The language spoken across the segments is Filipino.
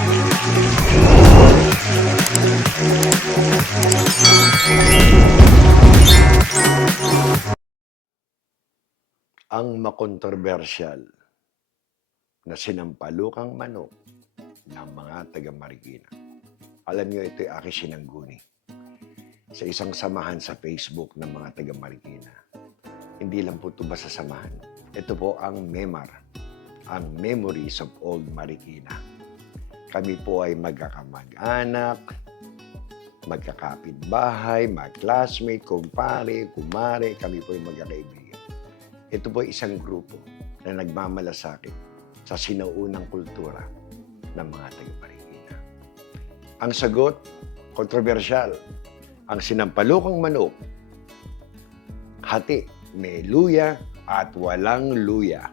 Ang makontrobersyal na sinampalukang manok ng mga taga-Marikina. Alam niyo, ito'y aking sinangguni sa isang samahan sa Facebook ng mga taga-Marikina. Hindi lang po ito basta samahan. Ito po ang MEMAR, ang Memories of Old Marikina. Kami po ay magkakamag-anak, magkakapitbahay, mag-classmate, kumpare, kumare, kami po ay magkakaibigan. Ito po ay isang grupo na nagmamalasakit sa sinaunang kultura ng mga taga-Marikina. Ang sagot, kontrobersyal. Ang sinampalukang manok, hati, may luya at walang luya.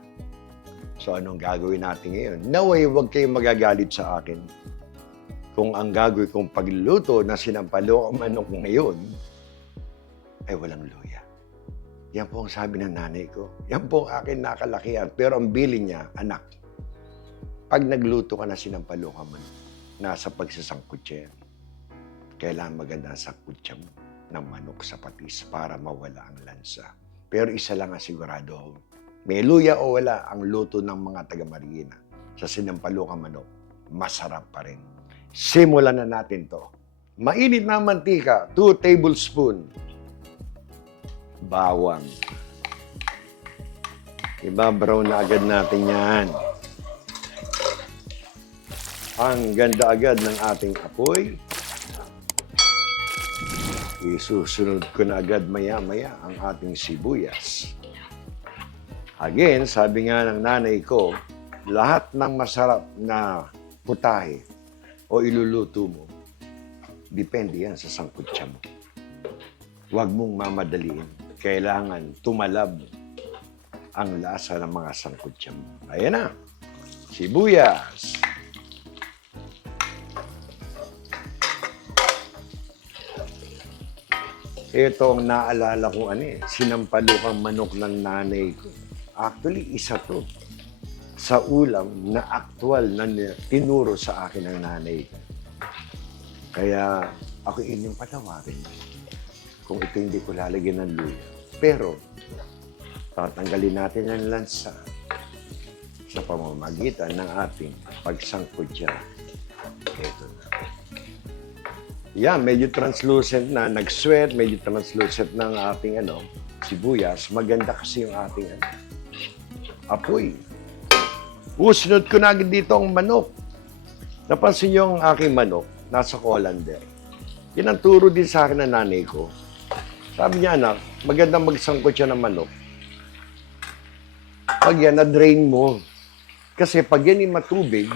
So anong gagawin natin ngayon? Naway, huwag kayong magagalit sa akin kung ang gagawin kong pagluluto na sinampalukang manok ngayon ay walang luya. Yan po ang sabi ng nanay ko. Yan po ang akin nakalakihan. Pero ang bilin niya, anak, pag nagluto ka na sinampalukang manok, nasa pagsasangkutsa yan. Kailangan maganda ang sangkutsa mo ng manok sa patis para mawala ang lansa. Pero isa lang ang sigurado ho. May luya o wala ang luto ng mga taga-Marikina sa sinampalukang manok, masarap pa rin. Simulan na natin to. Mainit na mantika, 2 tablespoons. Bawang. Iba-brown na agad natin yan. Ang ganda agad ng ating apoy. Isusunod ko na agad maya-maya ang ating sibuyas. Again, sabi nga ng nanay ko, lahat ng masarap na putahe o iluluto mo, depende yan sa sangkutsa mo. Huwag mong mamadaliin. Kailangan tumalab ang lasa ng mga sangkutsa mo. Ayan na. Sibuyas. Ito ang naalala kong sinampalukang manok ng nanay ko. Actually, isa to sa ulam na aktwal na tinuro sa akin ng nanay ko. Kaya ako inyong patawarin kung ito hindi ko lalagyan ng luya. Pero, tatanggalin natin ang lansa sa pamamagitan ng ating pagsangkutsa. Ito na. Yan, medyo translucent na. Nag-sweat, medyo translucent na ang ating sibuyas. Maganda kasi yung ating apoy. Usunod ko na agad dito ang manok. Napansin niyo ang aking manok, nasa colander. Yan ang turo din sa akin ng nanay ko. Sabi niya, anak, magandang magsangkot siya ng manok. Pag yan, na-drain mo. Kasi pag yan ay matubig,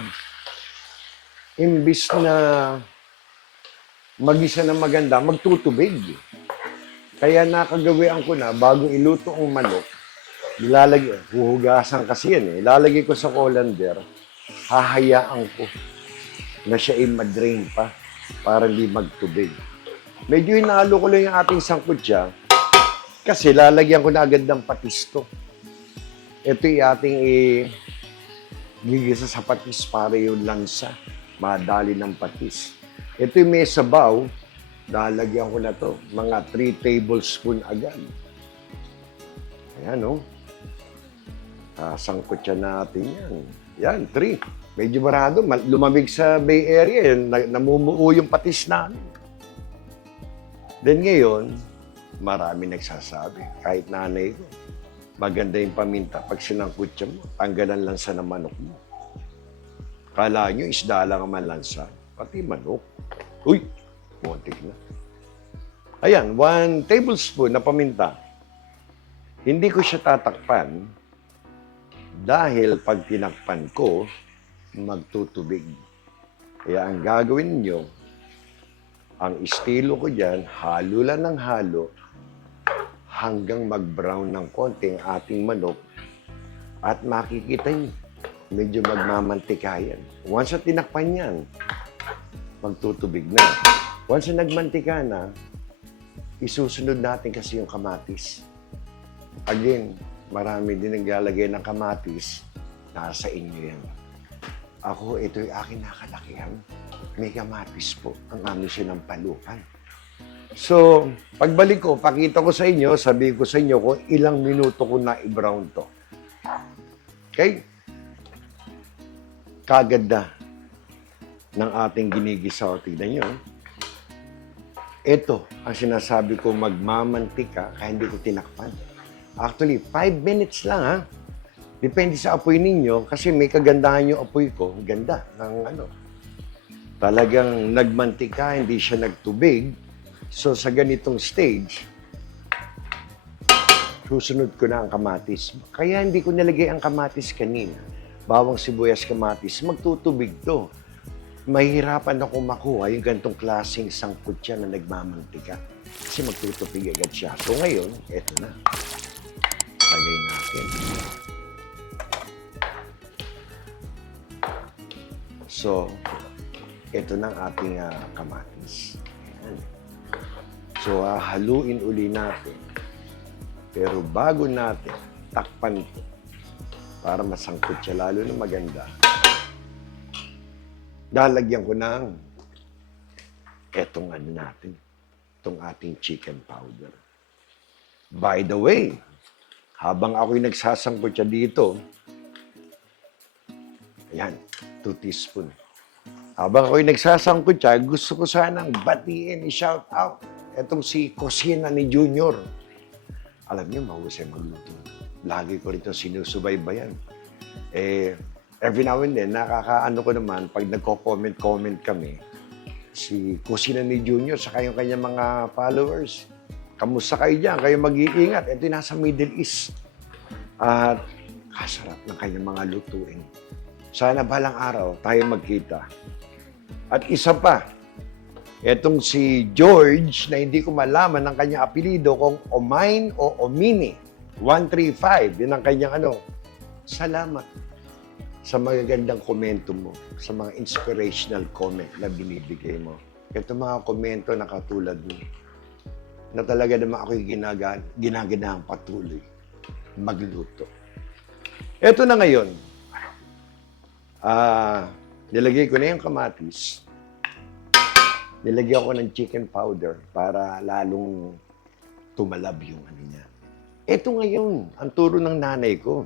imbis na magisa na maganda, magtutubig. Kaya nakagawian ko na, bago iluto ang manok, huhugasan kasi yan ilalagay ko sa colander, hahayaan ko na siya ay madrain pa para hindi magtubig. Medyo hinalo ko lang yung ating sangkutsa kasi lalagyan ko na agad ng patis to. Ito yung ating gigisa sa patis para yung lansa. Madali ng patis. Ito yung may sabaw, lalagyan ko na to. Mga 3 tablespoons agad. Ayan, no? Sangkutsa natin yan. Yan, 3. Medyo marado. Lumamig sa Bay Area. Namumuo yung patis namin. Then ngayon, marami nagsasabi, kahit nanay ko, maganda yung paminta. Pag sinangkutsa mo, tanggalan lansa ng manok mo. Kala nyo, isda lang ang manlansa. Pati manok. Uy, muntik na. Ayan, 1 tablespoon na paminta. Hindi ko siya tatakpan dahil pag tinakpan ko, magtutubig. Kaya ang gagawin nyo, ang estilo ko dyan, halo lang ng halo hanggang mag-brown ng konti ang ating manok at makikita nyo, medyo magmamantika yan. Once na tinakpan yan, magtutubig na. Once na nagmantika na, isusunod natin kasi yung kamatis. Again, marami din naglalagay ng kamatis, nasa inyo yan. Ako, ito'y aking nakalakihan. May kamatis po ang aming sinampalukan. So, pagbalik ko, pakita ko sa inyo, sabihin ko sa inyo kung ilang minuto ko na i-brown to. Okay? Kaganda ng ating ginigisaw. Tignan nyo. Ito ang sinasabi ko magmamantika kaya hindi ko tinakpan. Actually, 5 minutes lang ha. Depende sa apoy ninyo kasi may kagandahan yung apoy ko. Ganda ng ano. Talagang nagmantika, hindi siya nagtubig. So sa ganitong stage, susunod ko na ang kamatis. Kaya hindi ko nilagay ang kamatis kanina. Bawang sibuyas kamatis, magtutubig to. Mahihirapan ako makuha yung ganitong klaseng sangkutya na nagmamantika. Kasi magtutubig agad siya. So ngayon, eto na. Lagay natin. So, eto na ang ating kamatis. Ayan. So, haluin uli natin. Pero bago natin takpan ito, para masangkot siya, lalo na maganda, lalagyan ko ng etong ano natin, itong ating chicken powder. By the way, habang ako'y nagsasangkot siya dito, ayan, 2 teaspoon. Habang ako'y nagsasangkot siya, gusto ko sanang batiin, i-shout out etong si Kusina ni Junior. Alam niyo, mahusay magluto. Lagi ko rito sinusubaybayan. Every now and then, nakakaano ko naman, pag nagko-comment kami, si Kusina ni Junior, saka yung kanyang mga followers, kamusta kayo dyan? Kayo mag-iingat. Ito yung nasa Middle East. At kasarap ng kanyang mga lutuin. Sana balang araw, tayo magkita. At isa pa, etong si George, na hindi ko malaman ang kanyang apelido, kung Omain o Omini, 135, yun ang kanyang ano. Salamat sa magagandang komento mo, sa mga inspirational comment na binibigay mo. Ito mga komento na katulad mo, na talaga naman ako'y ginaganahang patuloy magluto. Ito na ngayon, nilagay ko na yung kamatis. Nilagyan ko ng chicken powder para lalong tumalab yung ano niya. Ito ngayon, ang turo ng nanay ko.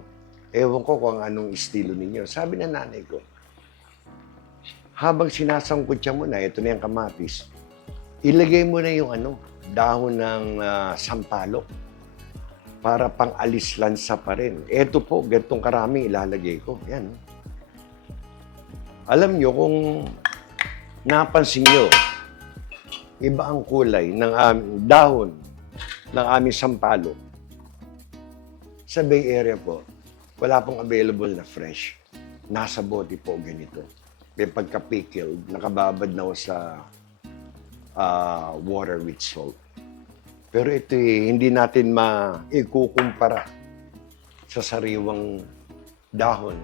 Ewan ko kung anong estilo ninyo. Sabi ng nanay ko, habang sinasangkot siya mo na, ito na yung kamatis, ilagay mo na yung ano, dahon ng sampalok para pang-alis lansa pa rin. Ito po, ganitong karami ilalagay ko. Yan. Alam nyo, kung napansin nyo, iba ang kulay ng dahon ng aming sampalok. Sa Bay Area po, wala pong available na fresh. Nasa bote po ganito. May pagka-pickled, nakababad na sa water with salt. Pero ito hindi natin maikukumpara sa sariwang dahon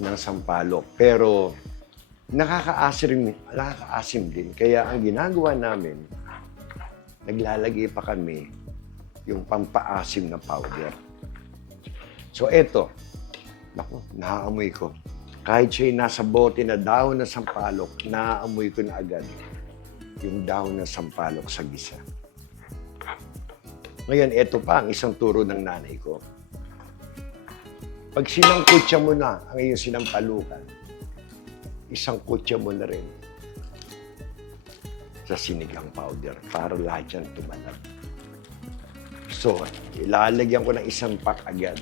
ng sampalok. Pero nakakaasim din. Kaya ang ginagawa namin, naglalagay pa kami yung pampaasim na powder. So eto, naku, naaamoy ko. Kahit siya'y nasa bote na dahon ng sampalok, naaamoy ko na agad yung dahon ng sampalok sa gisa. Ngayon, eto pa ang isang turo ng nanay ko. Pag sinangkutsa mo na ang iyong sinampalukan, isang kutsa mo na rin sa sinigang powder para lahat yan tumalab. So, ilalagyan ko ng isang pack agad.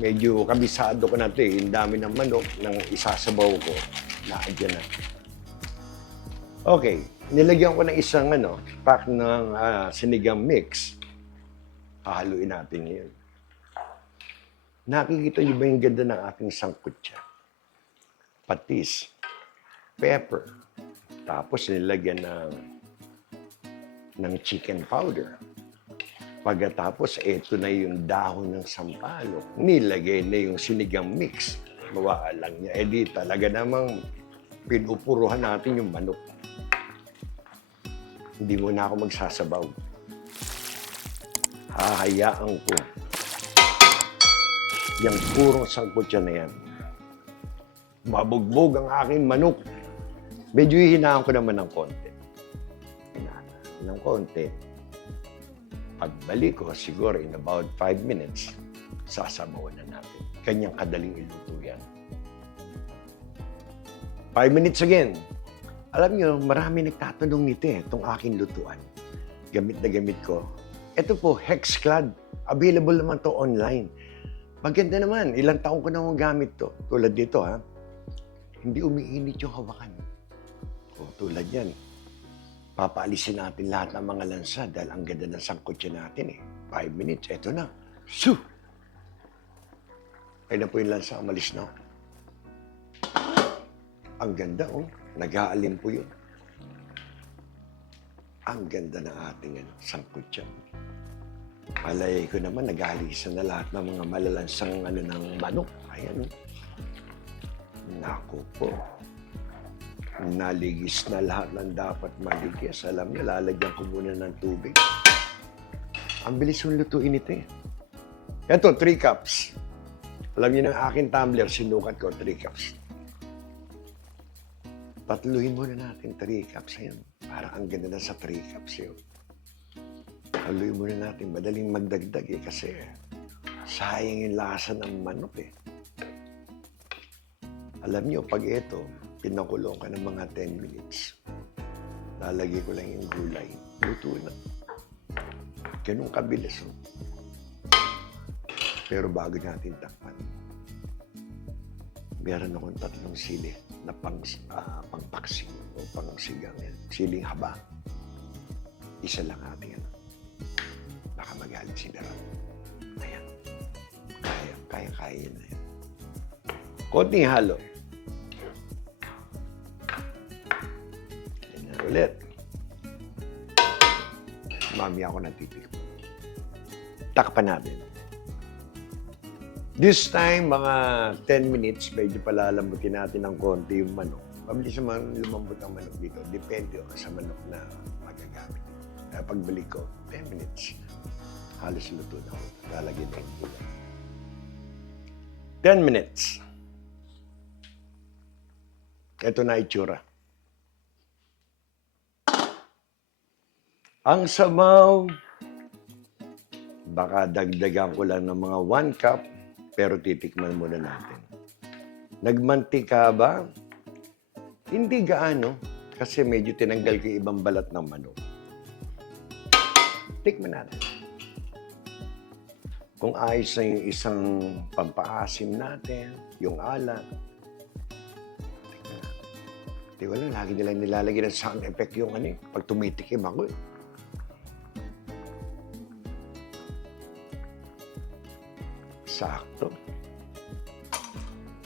Medyo kabisado ko na ito eh. Yung dami ng manok nang isasabaw ko, naadyan na. Okay, nilagyan ko ng isang pack ng sinigang mix. Hahaluin natin ngayon. Nakikita niyo ba yung ganda ng ating sangkutsa? Patis, pepper, tapos nilagyan ng chicken powder. Pagkatapos, ito na yung dahon ng sampalok. Nilagay na yung sinigang mix. Mawaan lang niya. Di talaga namang pinupuruhan natin yung manok. Hindi mo na ako magsasabaw. Hahayaan ko. Yung purong sangkutsa na yan. mabugbog ang aking manok. Medyo hihinaan ko naman ng konti. Hinaan ng konti. Pagbalik ko, siguro in about 5 minutes, sasabawan na natin. Kanyang kadaling iluto yan. 5 minutes again. Alam nyo, marami nagtatanong nito itong aking lutuan. Gamit na gamit ko. Ito po, Hexclad. Available naman to online. Maganda naman. Ilang taon ko na akong gamit to. Tulad dito, ha. Hindi umiinit yung hawakan. O, tulad yan. Papaalisin natin lahat ng mga lansa dahil ang ganda ng sangkotya natin, 5 minutes, eto na. Shoo! Ayun na po yung lansa, umalis na. Ang ganda, oh. Nag-aalim po yun. Ang ganda ng ating sangkotya. Malay ko naman, nag-aalisan na lahat ng mga malalansang ng manok. Ayan, oh. Naku po. Naligis na lahat ng dapat maligis. Alam niyo, lalagyan ko muna ng tubig. Ang bilis yung lutuin ito, eh. Ito, 3 cups. Alam niyo ng aking tumbler, sinukat ko, 3 cups. Tatluhin muna natin 3 cups. Ayan. Para ang ganda na sa 3 cups, yun. Tatluhin muna natin. Madaling magdagdag, eh, kasi sayang yung lasa ng manok, eh. Alam niyo, pag ito, pinakulong ka ng mga 10 minutes. Lalagay ko lang yung gulay. Luto na. Ganun kabilis. Oh. Pero bago natin takpan, meron akong 3 sili na pangpaksing o pangsigang. Siling haba. Isa lang ating Baka magalit si Daran. Ayan. Kaya yun na yan. Konting halo. Ulit. Mami ako natitikman. Takpan natin. This time, mga 10 minutes, medyo palalambutin natin ng konti yung manok. Mabilis naman lumambot ang manok dito. Depende sa manok na magagamit. Kaya pagbalik ko, 10 minutes. Halos luto na ako. Lalagyan na yung gulay. 10 minutes. Ito na itsura. Ang sabaw, baka dagdagan ko lang ng mga 1 cup, pero titikman muna natin. Nagmantika ba? Hindi gaano, kasi medyo tinanggal ko ibang balat ng manok. Tikman natin. Kung ayos na yung isang pampaasim natin, yung alat. Tikman natin. Di wala, lagi nilang nilalagay ng sound effect yung pag tumitikim ako. Sakto.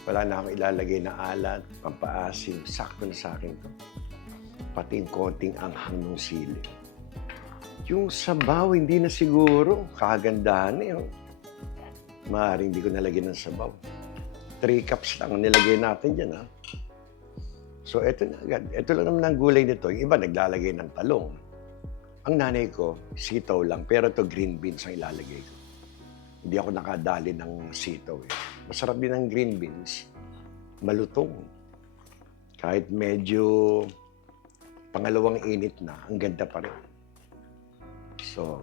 Wala na akong ilalagay na alat, pampaasim. Sakto na sa akin to. Pati yung konting anghang ng sili. Yung sabaw, hindi na siguro. Kagandahan na yun. Maaaring hindi ko nalagyan ng sabaw. 3 cups lang nilagay natin dyan, ha? So, eto na agad. Ito lang naman ang gulay nito. Yung iba, naglalagay ng talong. Ang nanay ko, sitaw lang. Pero ito, green beans ang ilalagay ko. Hindi ako nakadali ng sitaw, eh. Masarap din ang green beans. Malutong. Kahit medyo pangalawang init na, ang ganda pa rin. So,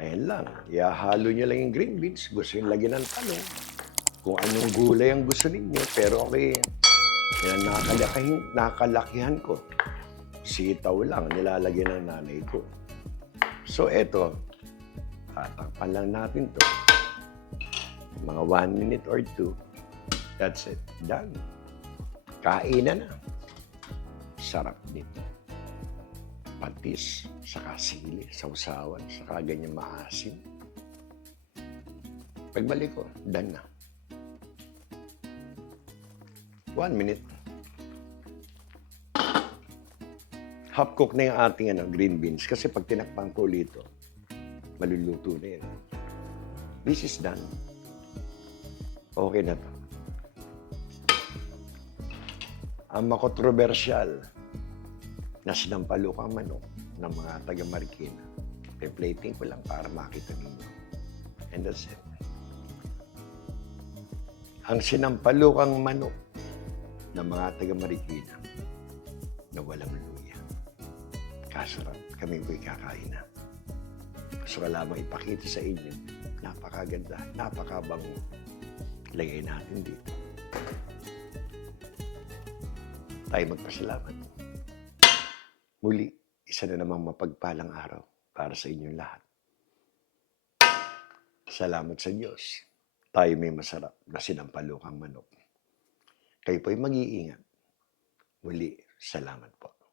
ayan lang. Ihahalo nyo lang yung green beans. Gusto nyo lagyan ng talong. Kung anong gulay ang gusto ninyo. Pero okay, yan nakakalakihan ko. Sitaw lang, nilalagyan ng nanay ko. So, eto. Tatakpan lang natin to. Mga 1 minute or 2. That's it. Done. Kainan na. Sarap nito. Patis, saka sili, sausawan, saka ganyan maasim. Pagbalik ko, done na. 1 minute. Half cook na yung ating green beans kasi pag tinakpan ko ulit ito, maluluto na yan. This is done. Okay na to. Ang makontrobersyal na sinampalukang manok ng mga taga-Marikina. Plating ko lang para makita ninyo. And that's it. Ang sinampalukang manok ng mga taga Marikina na walang luya. Kasarap, kami po'y kakain na. Gusto ko lamang ipakita sa inyo, napakaganda, napakabango. Lagay natin dito. Tayo magpasalamat. Muli, isa na namang mapagpalang araw para sa inyong lahat. Salamat sa Diyos. Tayo may masarap na sinampalukang manok. Kayo po'y mag-iingat. Muli, salamat po.